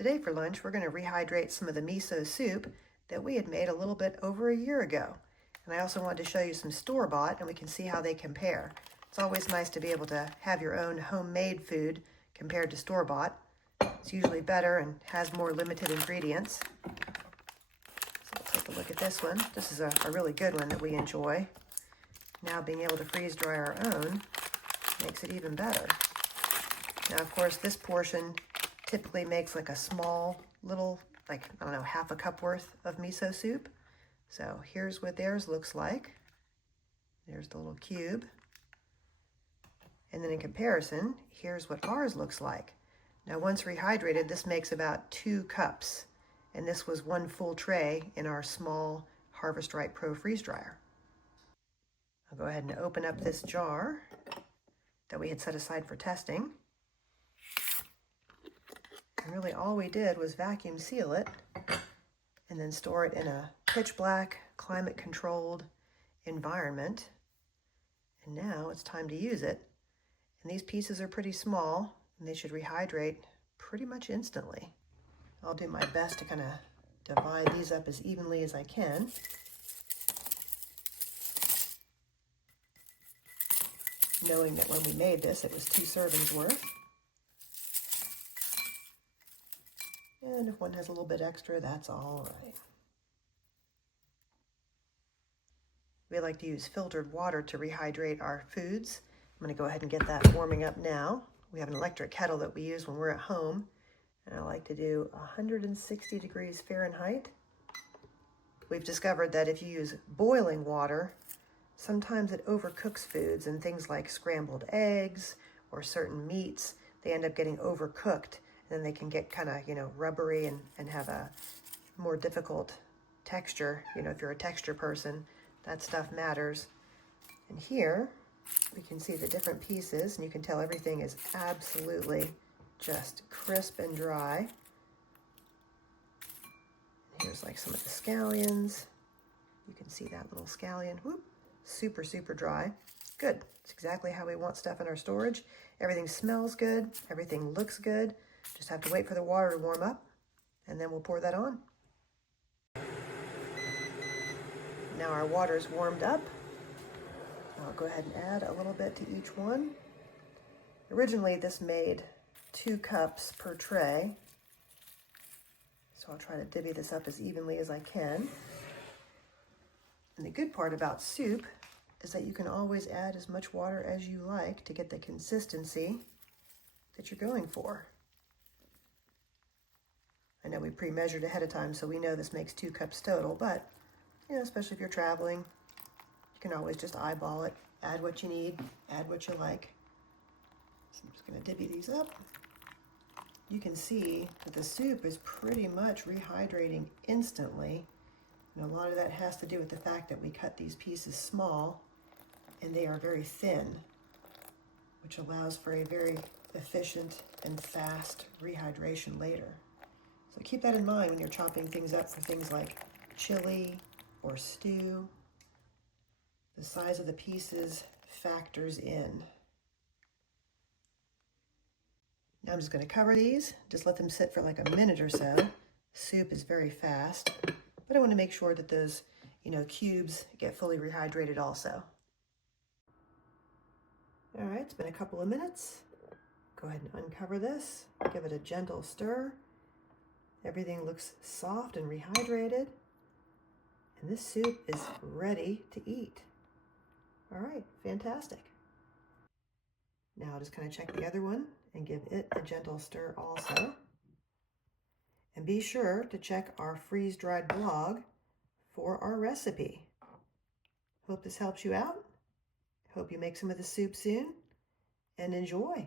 Today for lunch, we're going to rehydrate some of the miso soup that we had made a little bit over a year ago. And I also wanted to show you some store-bought, and we can see how they compare. It's always nice to be able to have your own homemade food compared to store-bought. It's usually better and has more limited ingredients. So we'll take a look at this one. This is a really good one that we enjoy. Now being able to freeze dry our own makes it even better. Now, of course, this portion typically makes like a small little, like, I don't know, half a cup worth of miso soup. So here's what theirs looks like. There's the little cube. And then in comparison, here's what ours looks like. Now, once rehydrated, this makes about 2 cups. And this was 1 full tray in our small Harvest Right Pro freeze dryer. I'll go ahead and open up this jar that we had set aside for testing. And really all we did was vacuum seal it and then store it in a pitch black, climate controlled environment. And now it's time to use it. And these pieces are pretty small and they should rehydrate pretty much instantly. I'll do my best to kind of divide these up as evenly as I can. Knowing that when we made this, it was 2 servings worth. And if one has a little bit extra, that's all right. We like to use filtered water to rehydrate our foods. I'm going to go ahead and get that warming up now. We have an electric kettle that we use when we're at home. And I like to do 160 degrees Fahrenheit. We've discovered that if you use boiling water, sometimes it overcooks foods, and things like scrambled eggs or certain meats, they end up getting overcooked. Then they can get kind of, rubbery and have a more difficult texture. If you're a texture person, that stuff matters. And here we can see the different pieces, and you can tell everything is absolutely just crisp and dry. And here's like some of the scallions. You can see that little scallion. Whoop, super, super dry. Good. It's exactly how we want stuff in our storage. Everything smells good. Everything looks good. Just have to wait for the water to warm up, and then we'll pour that on. Now our water's warmed up. I'll go ahead and add a little bit to each one. Originally, this made 2 cups per tray, so I'll try to divvy this up as evenly as I can. And the good part about soup is that you can always add as much water as you like to get the consistency that you're going for. I know we pre-measured ahead of time, so we know this makes 2 cups total, but, especially if you're traveling, you can always just eyeball it, add what you need, add what you like. So I'm just going to divvy these up. You can see that the soup is pretty much rehydrating instantly. And a lot of that has to do with the fact that we cut these pieces small, and they are very thin, which allows for a very efficient and fast rehydration later. So keep that in mind when you're chopping things up for things like chili or stew. The size of the pieces factors in. Now I'm just going to cover these, just let them sit for like a minute or so. Soup is very fast, but I want to make sure that those, cubes get fully rehydrated also. All right, it's been a couple of minutes. Go ahead and uncover this, give it a gentle stir. Everything looks soft and rehydrated, and this soup is ready to eat. All right, fantastic. Now I'll just kind of check the other one and give it a gentle stir also. And be sure to check our freeze-dried blog for our recipe. Hope this helps you out. Hope you make some of the soup soon, and enjoy.